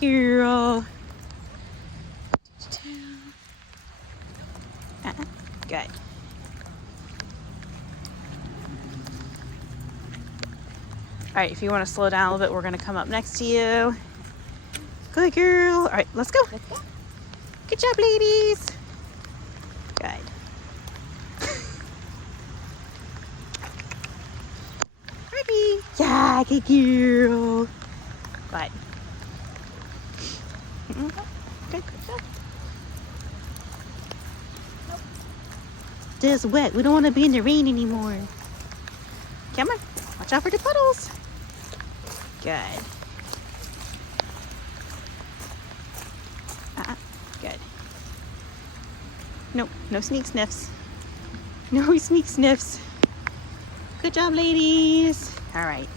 Good girl. Good. All right, if you want to slow down a little bit, we're going to come up next to you. Good girl. All right, let's go. Good job, ladies. Good. Ruby. Yeah, good girl. Good. Good. This is wet. We don't want to be in the rain anymore. Come on. Watch out for the puddles. Good. Good. Nope, no sneak sniffs. No sneak sniffs. Good job, ladies. All right.